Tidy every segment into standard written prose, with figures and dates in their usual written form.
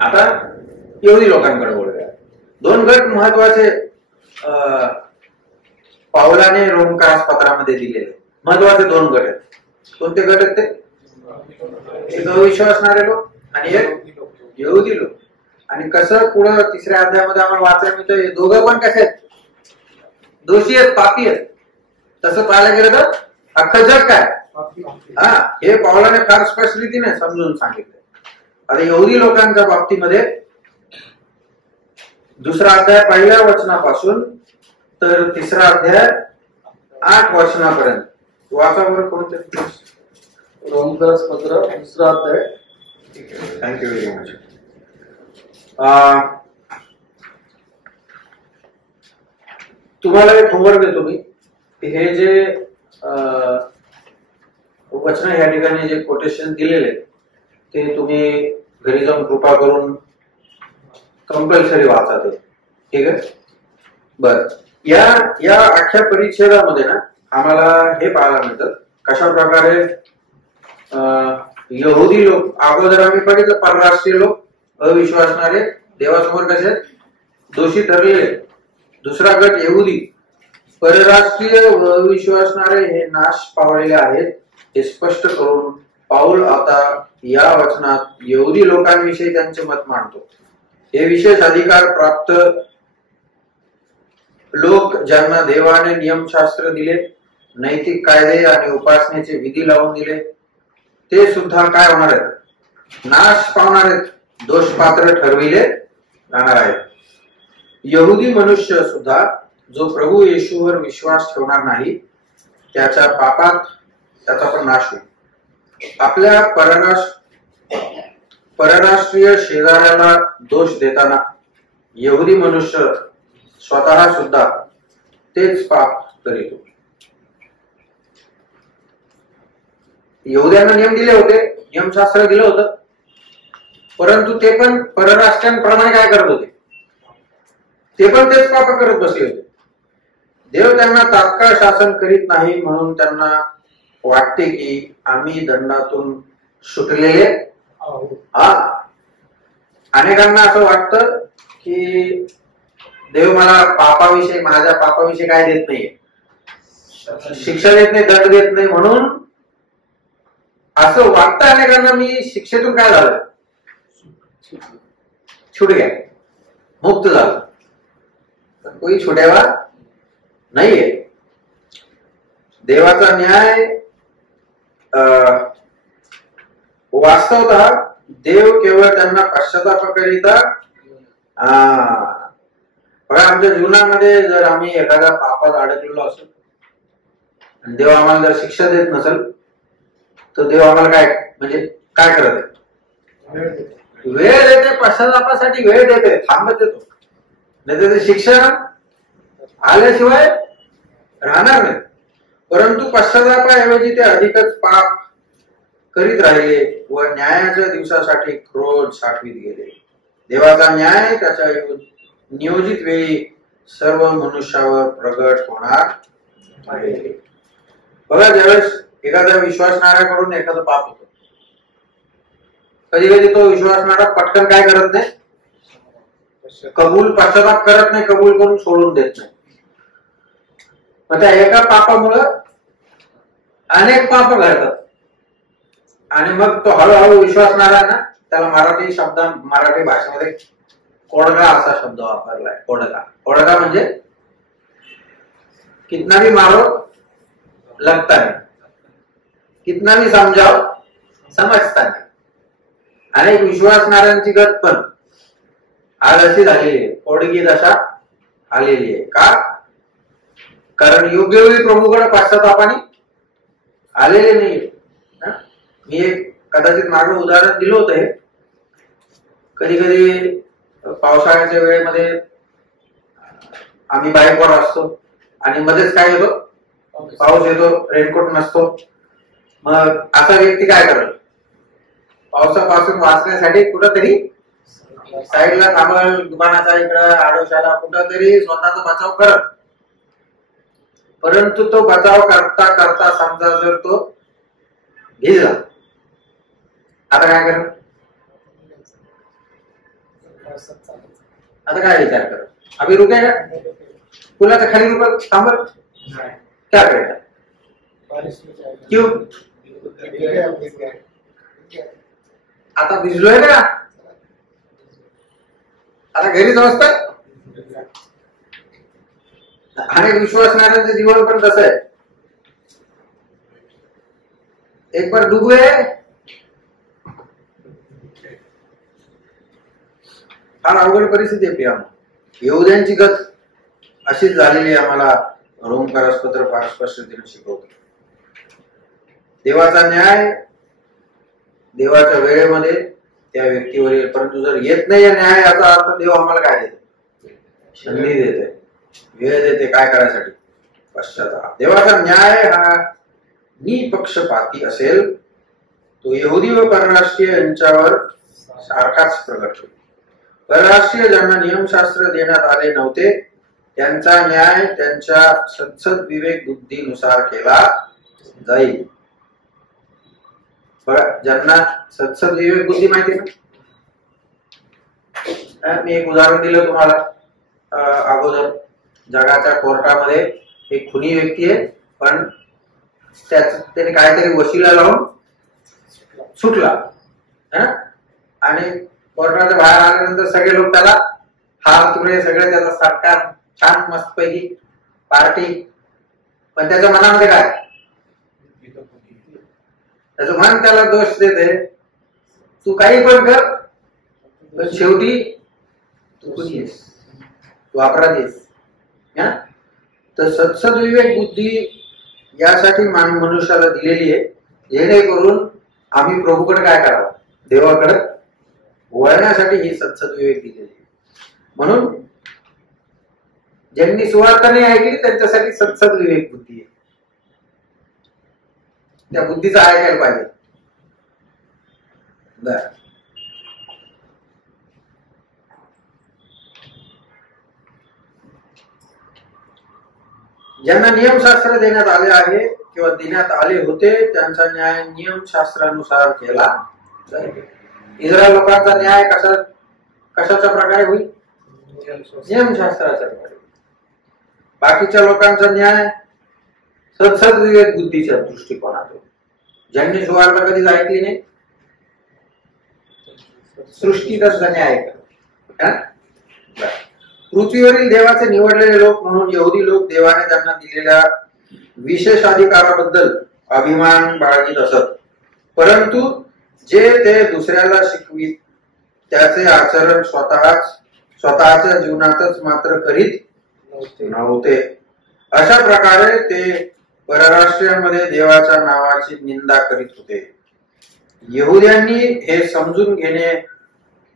आता यहुदी लोकांकडे वळूया. दोन गट महत्वाचे पावलाने रोमकारास पत्रामध्ये दिलेले महत्वाचे दोन गट आहेत. कोणते गट आहेत ते? एक अविश्वासणारे लोक आणि एक यहुदी लोक. आणि कसं पुढं तिसऱ्या अध्यायामध्ये आम्हाला वाचायला मिळतं, हे दोघं पण कसे आहेत? दोषी आहेत, पापी आहेत. तसं पाहायला गेलं तर अख्खं जग काय, हा, हे पावलाने फार स्पष्ट रीतीने समजून सांगितलं. आता यहुदी लोकांच्या बाबतीमध्ये दुसरा अध्याय पहिल्या वचनापासून तर तिसरा अध्याय 8 वचनापर्यंत वाचा बरं. कोणते? रोमकारास पत्र दुसरा अध्याय. Thank you very much. तुम्हाला एक होमवर्क देतो मी. हे जे वचन या ठिकाणी जे कोटेशन दिलेले ते तुम्ही घरी जाऊन कृपा करून कंपल्सरी वाचा ते. ठीक आहे? बर. या अख्ख्या परिच्छेदामध्ये ना आम्हाला हे पाहायला मिळतं कशा प्रकारे यहुदी लोक, अगोदर आम्ही बघितलं परराष्ट्रीय लोक अविश्वासणारे देवासमोर कसे दोषी ठरलेले. दुसरा गट यहुदी, परराष्ट्रीय अविश्वासणारे हे नाश पावलेले आहेत हे स्पष्ट करून पाऊल आता या वचनात यहुदी लोकांविषयी त्यांचे मत मांडतो. हे विशेष अधिकार प्राप्त लोक ज्यांना देवाने नियमशास्त्र दिले, नैतिक कायदे आणि उपासनेचे विधी लावून दिले, ते सुद्धा काय होणार आहेत? नाश पावणार आहेत, दोषपात्र ठरविले जाणार आहेत. यहुदी मनुष्य सुद्धा जो प्रभू येशूवर विश्वास ठेवणार नाही त्याच्या पापात त्याचा पण नाश होईल. आपल्या परराष्ट्रीय शेजाऱ्याला दोष देताना यहुदी मनुष्य स्वतः सुद्धा तेच पाप करीत होते. यहुद्यांना नियम दिले होते, नियमशास्त्र दिलं होतं, परंतु ते पण परराष्ट्रांप्रमाणे काय करत होते? ते पण तेच पाप करत बसले होते. देव त्यांना तात्काळ शासन करीत नाही म्हणून त्यांना वाटते की आम्ही दंडातून सुटलेले. हा, अनेकांना असं वाटतं की देव मला पापाविषयी, माझ्या पापाविषयी काय देत नाहीये, शिक्षा देत नाही, दंड देत नाही, म्हणून असं वाटतं अनेकांना मी शिक्षेतून काय झालं, छूट गया, मुक्त झालं. पण कोणी छुटेवा नाहीये. देवाचा न्याय वास्तवतः देव केवळ त्यांना पश्चातापाकरिता, बघा आमच्या जीवनामध्ये जर आम्ही एखाद्या पापात अडकलेलो असेल आणि देव आम्हाला जर शिक्षा देत नसेल तर देव आम्हाला काय, म्हणजे काय करत आहे? वेळ देते, पश्चातापासाठी वेळ देते, थांबत येतो. नाही तर शिक्षा आल्याशिवाय राहणार नाही. परंतु पश्चातापाऐवजी ते अधिकच पाप करीत राहिले व न्यायाच्या दिवसासाठी क्रोध साठवीत गेले. देवाचा न्याय त्याच्या नियोजित वेळी सर्व मनुष्यावर प्रगट होणार आहे. बघा, ज्यावेळेस एखाद्या विश्वासणाऱ्याकडून एखादं पाप होतं, कधी कधी तो विश्वासणारा पटकन काय करत नाही, कबूल, पश्चाताप करत नाही, कबूल करून सोडून देत नाही. मग त्या एका पापामुळं अनेक पाप घडतात आणि मग तो हळूहळू विश्वासणारा ना, त्याला मराठी भाषेमध्ये कोडगा असा शब्द वापरलाय. कोडगा म्हणजे कितना भी मारो लगता नहीं, कितना भी समजाओ समजता नाही. अनेक विश्वासणाऱ्यांची गत पण आज अशी झालेली आहे, कोडगी दशा आलेली आहे. का? कारण योग्य वेळी प्रभूकडे पश्चातापाने आलेले नाही. मी एक कदाचित मागे उदाहरण दिलं होतं. हे कधी कधी पावसाळ्याच्या वेळेमध्ये आम्ही बाईकवर असतो आणि मध्येच काय येतो, पाऊस येतो, रेनकोट नसतो. मग असा व्यक्ती काय करत, पावसापासून वाचण्यासाठी कुठंतरी साईडला थांबल, दुकानाचा इकडं आडोशाला कुठंतरी स्वतःचा बचाव करत. परंतु तो बचाव करता करता समजा जर तो भिजला, आता काय करत, आता काय विचार कर, अभी रुकेगा पुलाच्या खाली रुपये थांबल क्या करेगा, क्यों आता भिजलोय ना, आता घरी समजतं. अनेक विश्वासणाऱ्यांचं जीवन पण तसं आहे, एक बार डूब गए फार अवघड परिस्थिती आहे. प्रिया यहुद्यांची गत अशीच झालेली आम्हाला रोमकारासपत्र फार स्पष्टतेने शिकवतो. देवाचा न्याय देवाच्या वेळेमध्ये त्या व्यक्तीवर येईल, परंतु जर येत नाही न्याय याचा अर्थ देव आम्हाला काय देते, संधी देते, वेळ देते काय करायसाठी, पश्चाताप. देवाचा न्याय हा निपक्षपाती असेल, तो यहुदी व परराष्ट्रीय यांच्यावर सारखाच प्रगट होईल. परराष्ट्रीय ज्यांना नियमशास्त्र देण्यात आले नव्हते त्यांचा न्याय त्यांच्या सत्सद विवेक बुद्धीनुसार केला जाईल. ज्यांना सत्सद विवेक बुद्धी माहिती ना, मी एक उदाहरण दिलं तुम्हाला अगोदर. जगाच्या कोर्टामध्ये एक खुनी व्यक्ती आहे, पण त्याने काहीतरी वशिला लावून सुटला आणि कोर्टाच्या बाहेर आल्यानंतर सगळे लोक त्याला हार तुरे सगळे त्याचा सत्कार छान मस्त पैकी पार्टी, पण त्याच्या मनामध्ये काय, त्याचं मन त्याला दोष देते, तू काही पण कर पण शेवटी तू खुनी आहेस, तू अपराधी आहेस. तर सत्सद विवेक बुद्धी यासाठी मनुष्याला दिलेली आहे, जेणेकरून आम्ही प्रभूकडे काय करावं, देवाकडे वळण्यासाठी ही सत्सद विवेक दिलेली आहे. म्हणून ज्यांनी सुवार्थ नाही ऐकली त्यांच्यासाठी सत्सद विवेक बुद्धी आहे, त्या बुद्धीचा ऐकायला पाहिजे. बर, ज्यांना नियमशास्त्र देण्यात आले आहे किंवा देण्यात आले होते त्यांचा न्याय नियमशास्त्रानुसार केला जाईल. इस्रायल लोकांचा न्याय कशाच्या प्रकारे होईल, नियमशास्त्राच्या प्रकारे. बाकीच्या लोकांचा न्याय सत्सद विवेक बुद्धीच्या दृष्टिकोनातून. ज्यांनी सुवार्थ कधीच ऐकली नाही सृष्टीतच न्याय कर. पृथ्वीवरील देवाचे निवडलेले लोक म्हणून यहुदी लोक देवाने त्यांना दिलेल्या विशेषाधिकाराबद्दल अभिमान बाळगीत असत, परंतु जे ते दुसऱ्याला शिकवीत त्याचे आचरण स्वतःच्या जीवनातच मात्र करीत नव्हते. अशा प्रकारे ते परराष्ट्रीयांमध्ये देवाच्या नावाची निंदा करीत होते. यहुद्यांनी हे समजून घेणे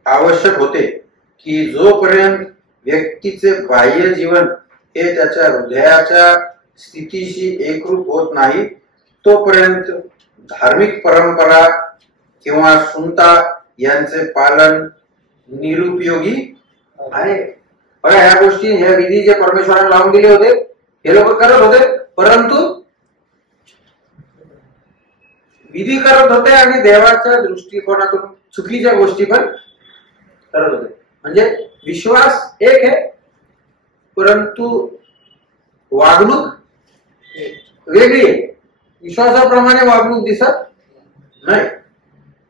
आवश्यक होते की जोपर्यंत व्यक्तीचे बाह्य जीवन हे त्याच्या हृदयाच्या स्थितीशी एकरूप होत नाही तोपर्यंत धार्मिक परंपरा किंवा सुन्नता यांचे पालन निरुपयोगी आहे. बघा, ह्या गोष्टी, ह्या विधी जे परमेश्वराने लावून दिले होते हे लोक करत होते, परंतु विधी करत होते आणि देवाच्या दृष्टिकोनातून चुकीच्या गोष्टी पण करत होते. म्हणजे विश्वास एक आहे परंतु वागणूक वेगळी आहे, विश्वासाप्रमाणे वागणूक दिसत नाही.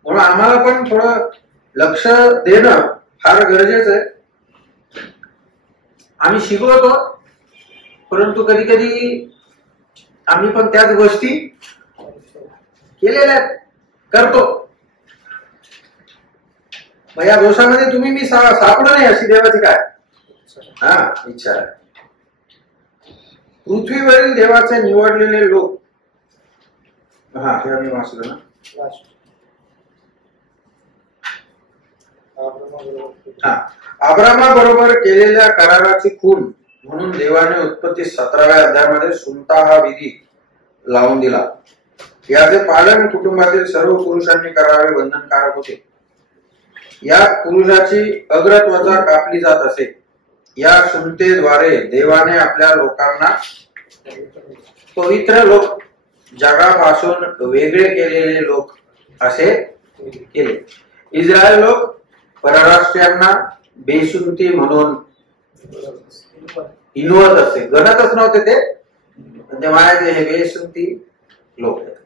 म्हणून आम्हाला पण थोडं लक्ष देणं फार गरजेचं आहे. आम्ही शिकवतो परंतु कधी कधी आम्ही पण त्याच गोष्टी केलेल्या करतो. मग या दोषामध्ये तुम्ही मी सापडू नाही अशी देवाची काय इच्छा आहे. पृथ्वीवरील देवाचे निवडलेले लोक, हे आम्ही वाचलं ना, अब्रामाबरोबर केलेल्या कराराची खून म्हणून देवाने उत्पत्ती 17व्या अध्यायामध्ये सुन्नता हा विधी लावून दिला. याचे पालन कुटुंबातील सर्व पुरुषांनी करावे बंधनकारक होते. यात पुरुषाची अग्रत्वचा कापली जात असे. या सुन्नतेद्वारे देवाने आपल्या लोकांना पवित्र लोक, जगापासून वेगळे केलेले लोक असे केले. इस्रायल लोक परराष्ट्रीयांना बेसुंती म्हणून हिनवत असते, गणतच नव्हते ते म्हणायचे हे बेसुंती लोक आहेत.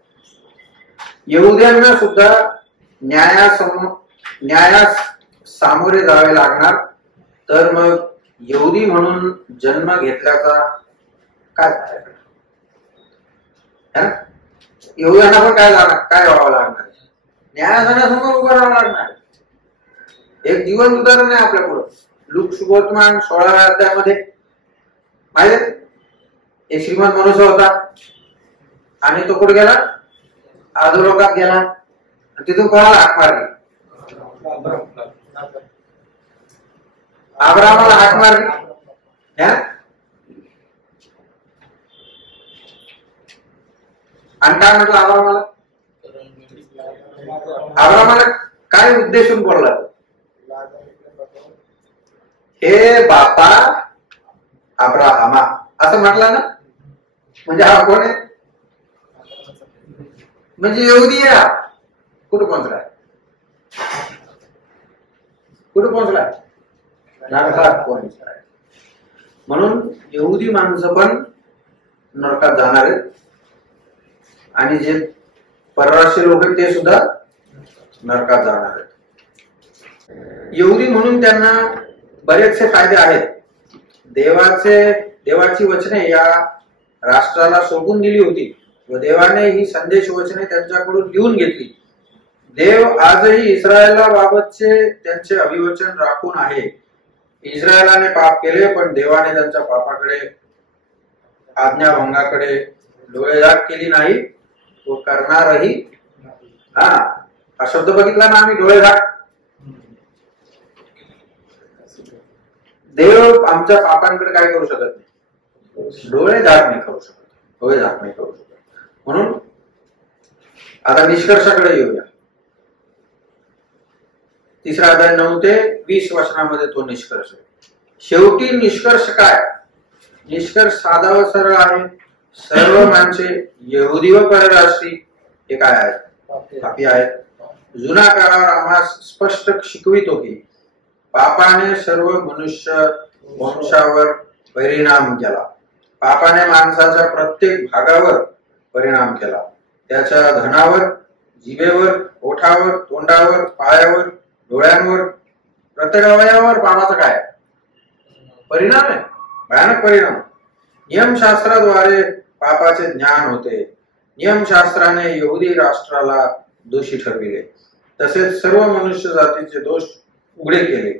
यहुद्यांना सुद्धा न्यायास सामोरे जावे लागणार, तर मग यहुदी म्हणून जन्म घेतल्याचा काय फायदा? यहुद्यांना पण काय व्हावं लागणार? न्यायासनासमोर उभं राहावं लागणार. एक जीवन उदाहरण आहे आपल्या पुढं. लूक सुबोधमान 16व्या अध्यायामध्ये माहिती, एक श्रीमंत मनुष्य होता आणि तो कुठे गेला? अधोलोकात गेला आणि तिथून कोणाला हाक मारली? अब्राहमाला हाक मारली. आणि काय म्हटलं अब्राहमाला? अब्राहमाला काय उद्देशून बोलला? हे बापा अब्राहमा असं म्हटलं ना. म्हणजे हा कोण आहे? म्हणजे यहुदी आहे. कुठं पोहोचलाय? कुठं पोहोचलाय? नरकात पोहोचलाय. म्हणून यहुदी माणसं पण नरकात जाणार आहेत आणि जे परराष्ट्रीय लोक आहेत ते सुद्धा नरकात जाणार आहेत. यहुदी म्हणून त्यांना बरेचसे फायदे आहेत. देवाची वचने या राष्ट्राला सोडून दिली होती व देवाने ही संदेश वचने त्यांच्याकडून लिहून घेतली. देव आजही इस्रायला बाबतचे त्यांचे अभिवचन राखून आहे. इस्रायलाने पाप केले, पण देवाने त्यांच्या पापाकडे, आज्ञाभंगाकडे डोळेझाक केली नाही व करणारही. हा शब्द बघितला ना आम्ही, डोळेझाक. देव आमच्या पापांकडे काय करू शकत नाही? डोळेझाक नाही करू शकत. डोळेझाक नाही करू शकत. म्हणून आता निष्कर्षाकडे येऊया. 3 अध्याय 9 ते 20 वचनामध्ये तो निष्कर्ष. शेवटी निष्कर्ष काय? निष्कर्ष साधा व सरळ आहे. सर्व माणसे, यहुदी व परराष्ट्री, हे काय आहेत? पापी आहेत. जुना करार आम्हास स्पष्ट शिकवितो की पापाने सर्व मनुष्य वंशावर परिणाम केला. पापाने माणसाच्या प्रत्येक भागावर परिणाम केला. त्याच्या धनावर, जिभेवर, ओठावर, तोंडावर, पायावर, डोळ्यांवर, प्रत्येक अवयवावर पापाचा काय परिणाम आहे? भयानक परिणाम. नियमशास्त्राद्वारे पापाचे ज्ञान होते. नियमशास्त्राने यहुदी राष्ट्राला दोषी ठरविले, तसेच सर्व मनुष्य जातीचे दोष उघडे केले.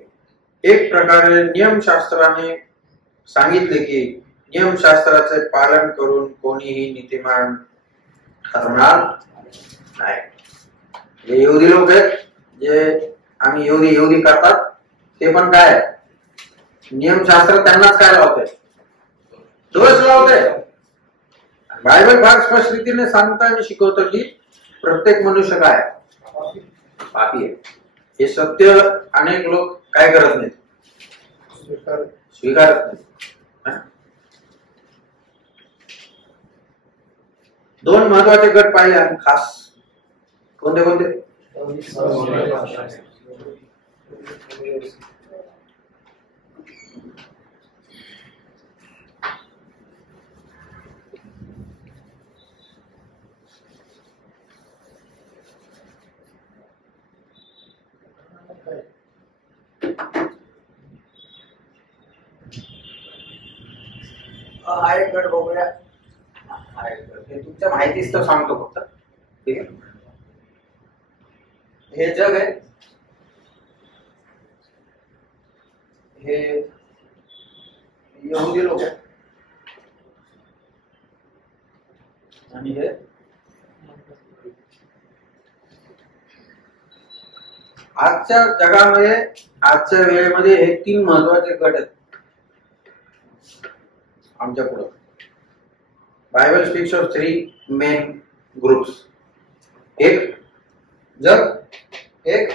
एक प्रकारे नियमशास्त्राने सांगितले की नियमशास्त्राचे पालन करून कोणीही नीतिमान ठरणार नाही. जे यहुदी लोक आहेत, जे आम्ही यहुदी करतात, ते पण काय नियमशास्त्र त्यांनाच काय लावते? दोष लावते. बायबल फार स्पष्ट रीतीने सांगतं आणि शिकवतं की प्रत्येक मनुष्य काय पापी आहे. हे सत्य अनेक लोक काय करत नाहीत, स्वीकारत नाहीत. 2 महत्वाचे गट पाहिले आणि खास. कोणते कोणते? हा एक गट बघूया. तुमच्या माहितीच तर सांगतो फक्त. ठीक आहे. हे जग आहे, हे यहुदी लोक आहेत आणि हे आजच्या जगामध्ये, आजच्या वेळेमध्ये हे 3 महत्वाचे गट आहेत आमच्या पुढे. Bible speaks of 3 main groups. एक जग, एक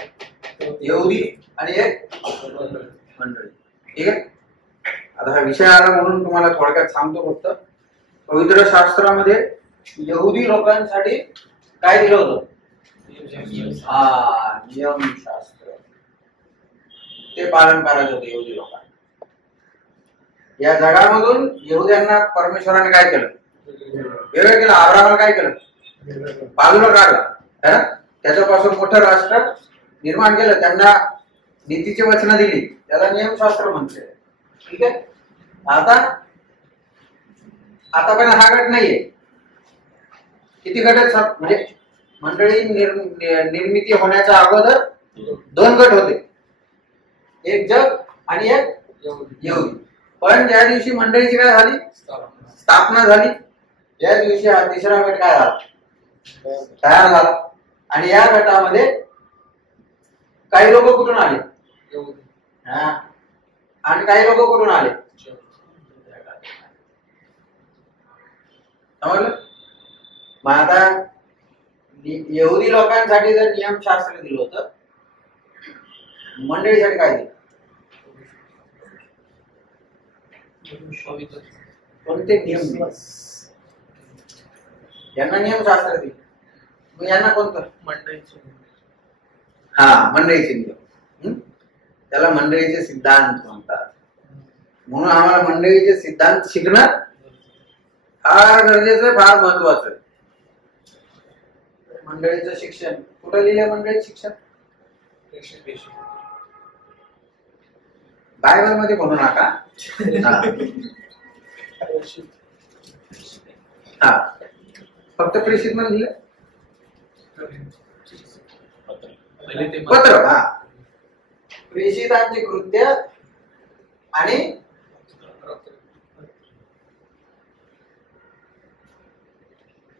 यहुदी आणि एक मंडळी. ठीक आहे. आता हा विषय आला म्हणून तुम्हाला थोडक्यात सांगतो फक्त. पवित्र शास्त्रामध्ये यहुदी लोकांसाठी काय दिलं होतं? नियमशास्त्र. ते पालन करायचं होतं यहुदी लोकांना. या जगामधून यहुद्यांना परमेश्वराने काय केलं? वेगळं केलं. अब्राहमाला काय केलं? बाजूला काढला है ना. त्याच्यापासून मोठं राष्ट्र निर्माण केलं. त्यांना नीतीची वचनं दिली. त्याला नियमशास्त्र म्हणते. ठीक आहे. आता पण हा गट नाहीये. किती गट आहेत? म्हणजे मंडळी निर्मिती होण्याच्या अगोदर 2 गट होते. एक जग आणि एक यहुदी. पण ज्या दिवशी मंडळीची काय झाली? स्थापना झाली. त्या दिवशी हा तिसरा गट काय झाला? तयार झाला. आणि या गटामध्ये काही लोक कुठून आले? हा. आणि काही लोक कुठून आले? समजलं? मग आता यहुदी लोकांसाठी जर नियमशास्त्र दिलं होतं, मंडळीसाठी काय दिलं? कोणते नियम? यांना नियमशास्त्र दिलं. मग यांना कोणतं? मंडळीचे. हा, मंडळीचे नियम. त्याला मंडळीचे सिद्धांत म्हणतात. म्हणून आम्हाला मंडळीचे सिद्धांत शिकणं फार गरजेचं, फार महत्वाचं आहे. मंडळीचं शिक्षण कुठं लिहिलं? मंडळी शिक्षण बायबल मध्ये म्हणू नका. हा, फक्त प्रेषित मध्ये लिहिलं. पत्र. हा, प्रेषितांची कृत्य आणि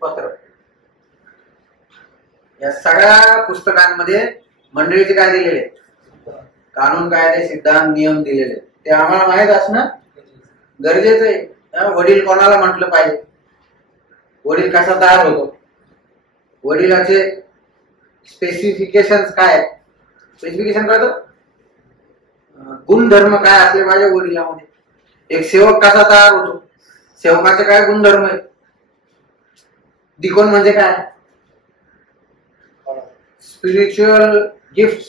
पत्र, या सगळ्या पुस्तकांमध्ये मंडळीचे काय दिलेले? कानून, कायदे, सिद्धांत, नियम दिलेले. ते आम्हाला माहित असणं गरजेचं आहे. वडील कोणाला म्हटलं पाहिजे? वडील कसा तयार होतो? वडिलाचे स्पेसिफिकेशन काय? स्पेसिफिकेशन काय? गुणधर्म काय असले पाहिजे वडिलांमध्ये? एक सेवक कसा तयार होतो? सेवकाचे काय गुणधर्म आहेत? डिकोन म्हणजे काय? स्पिरिच्युअल गिफ्ट,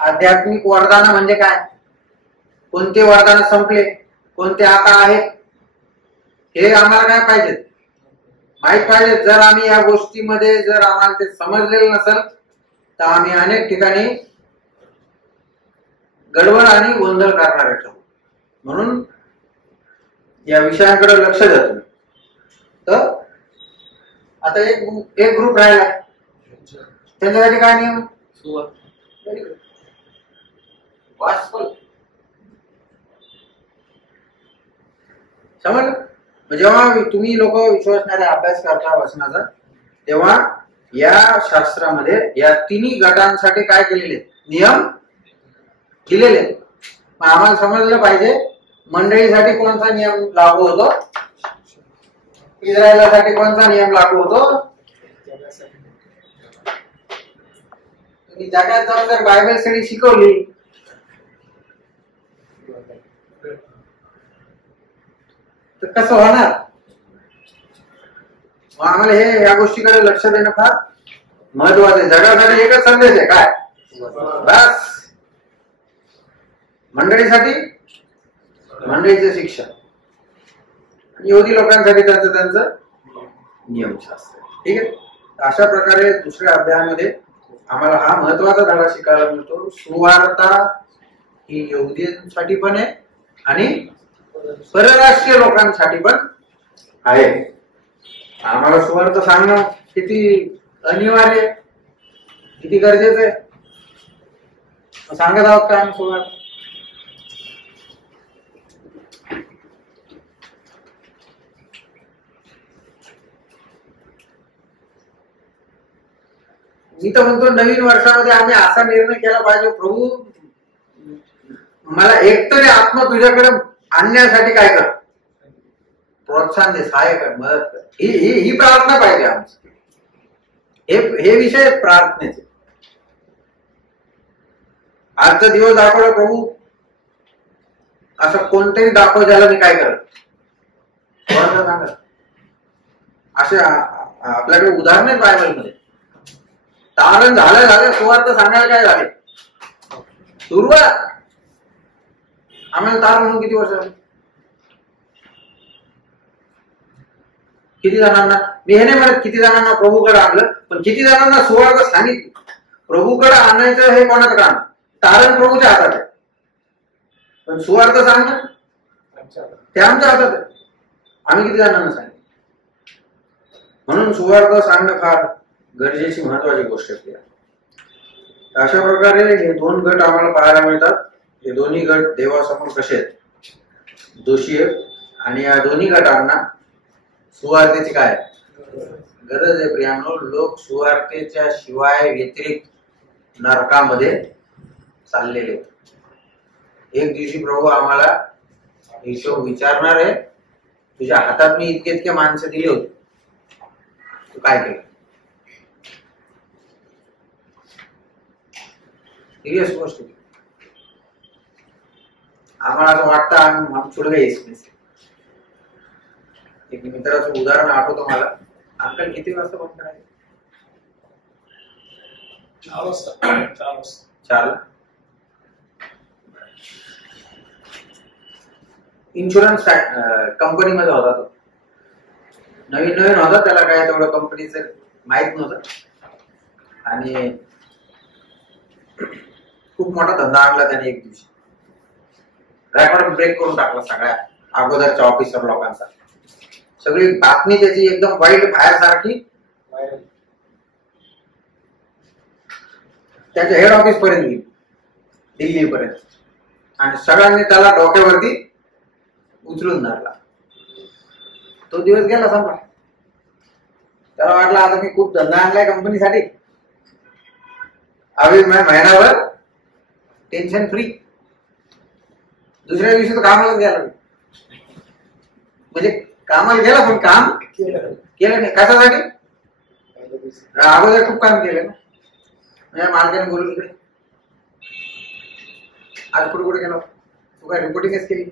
आध्यात्मिक वरदान म्हणजे काय? कोणते वरदान संपले, कोणते आता आहेत, हे आम्हाला काय पाहिजे? माहित पाहिजे. जर आम्ही या गोष्टीमध्ये जर आम्हाला ते समजलेलं नसेल तर आम्ही अनेक ठिकाणी गडबड आणि गोंधळ करणारे ठरवू. म्हणून या विषयांकडे लक्ष द्या तुम्ही. तर आता एक ग्रुप राहिला, त्यांच्यासाठी काय नियम? वाचपल. समजलं? जेव्हा तुम्ही लोक विश्वासणारे अभ्यास करता वचनाचा, तेव्हा या शास्त्रामध्ये या तिन्ही गटांसाठी काय केलेले? नियम दिलेले. मग आम्हाला समजलं पाहिजे मंडळीसाठी कोणता नियम लागू होतो, इस्रायलासाठी कोणता नियम लागू होतो. तुम्ही जगात जाऊन जर बायबल स्टडी शिकवली तर कसं होणार? मग आम्हाला या गोष्टीकडे लक्ष देणं फार महत्वाचं आहे. जगासाठी एकच संदेश आहे, काय? बस. मंडळीसाठी मंडळीचे शिक्षण, यहुदी लोकांसाठी त्यांचं नियमशास्त्र. ठीक आहे. अशा प्रकारे दुसऱ्या अध्यायामध्ये आम्हाला हा महत्वाचा धडा शिकायला मिळतो. सुवार्ता ही यहुदींसाठी पण आहे आणि परराष्ट्रीय लोकांसाठी पण आहे. आम्हाला सुवार्थ सांगणं किती अनिवार्य, किती गरजेचं आहे. सांगत आहोत का आम्ही सुवार्थ? मी तर म्हणतो नवीन वर्षामध्ये आम्ही असा निर्णय केला पाहिजे, प्रभू मला एकतरी आत्मा तुझ्याकडे आणण्यासाठी काय कर, प्रोत्साहन दे, सहाय्य कर, मदत कर. ही प्रार्थना पाहिजे आमची. हे विषय प्रार्थनेचे. आजचा दिवस दाखवला प्रभू, असं कोणतंही दाखव ज्याला मी काय करत सांगा. असे आपल्याकडे उदाहरण आहेत बायबलमध्ये. तारण झालं सुवार्थ सांगायला काय झाले? सुरुवात आम्हाला तारण म्हणून किती वर्ष झाली? किती जणांना, मी हे नाही म्हणत किती जणांना प्रभूकडे आणलं, पण किती जणांना सुवार्थ सांगितली. प्रभूकडे आणायचं हे कोणाचं काम? तारण प्रभूच्या हातात आहे, पण सुवार्थ सांगणं ते आमच्या हातात आहे. आम्ही किती जणांना सांगितलं? म्हणून सुवार्थ सांगणं फार गरजेची महत्वाची गोष्ट आहे. अशा प्रकारे हे दोन गट आम्हाला पाहायला मिळतात. हे दोन्ही गट देवासमोर कसे आहेत? दोषी आहेत. आणि या दोन्ही गटांना सुवार्थेची काय गरज आहे? प्रियांनो, लोक सुवार्थेच्या शिवाय व्यतिरिक्त नरकामध्ये चाललेले. एक दिवशी प्रभू आम्हाला हिशोब विचारणार आहे. तुझ्या हातात मी इतके इतके माणसं दिली होती, तू काय केलं? सिरियस गोष्ट. आम्हाला असं वाटतं आम्ही छोड गए इसमें. एक मित्राचं उदाहरण आठवतो मला. अंकल किती वाजता बंद करायचं? 4 वाजता. 4. इन्शुरन्स कंपनीमध्ये होता तो. नवीन नवीन होता, त्याला काय तेवढं कंपनीचं माहित नव्हतं. आणि खूप मोठा धंदा आणला त्याने एक दिवशी. रेकॉर्ड ब्रेक करून टाकला सगळ्या अगोदरच्या ऑफिसर लोकांचा. सगळी बातमी त्याची एकदम वाईल्ड फायर सारखी त्याच्या हेड ऑफिस पर्यंत गेली, दिल्ली पर्यंत. आणि सगळ्यांनी त्याला डोक्यावरती उचलून धरला. तो दिवस गेला संपला. त्याला वाटलं आता मी खूप धंदा आणलाय कंपनीसाठी, अभी मैं महिनाभर टेन्शन फ्री. दुसऱ्या दिवशी तो कामाला गेला. म्हणजे कामाला गेला पण काम केलं नाही. कशासाठी? अगोदर खूप काम केलं ना. म्हणजे मालकाने बोलून इकडे आज कुठे कुठे गेला, तू काय रिपोर्टिंगच केली?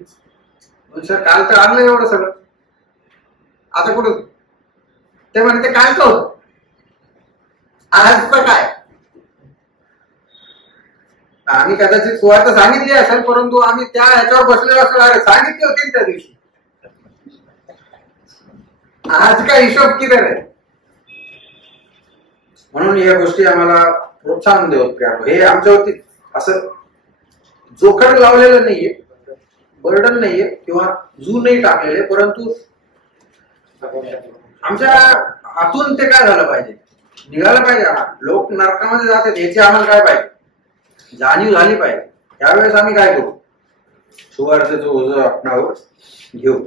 सर काल तर आणलं एवढं सगळं, आता कुठं? ते म्हणते कालचं होतं, आजचं काय? आम्ही कदाचित सुवार्थ सांगितली असेल, परंतु आम्ही त्या ह्याच्यावर बसलेलो असेल. अरे सांगितली होती त्या दिवशी, आज काय हिशोब किती आहे? म्हणून या गोष्टी आम्हाला प्रोत्साहन देत. हे आमच्यावरती असं जोखड लावलेलं नाहीये, बर्डन नाहीये किंवा जू नाही टाकलेले, परंतु आमच्या हातून ते काय झालं पाहिजे, निघालं पाहिजे. लोक नरकामध्ये जातात याची आम्हाला काय पाहिजे, जाणीव झाली पाहिजे. त्यावेळेस आम्ही काय करू? सुवार्थेचं ओझं आपणावर घेऊ.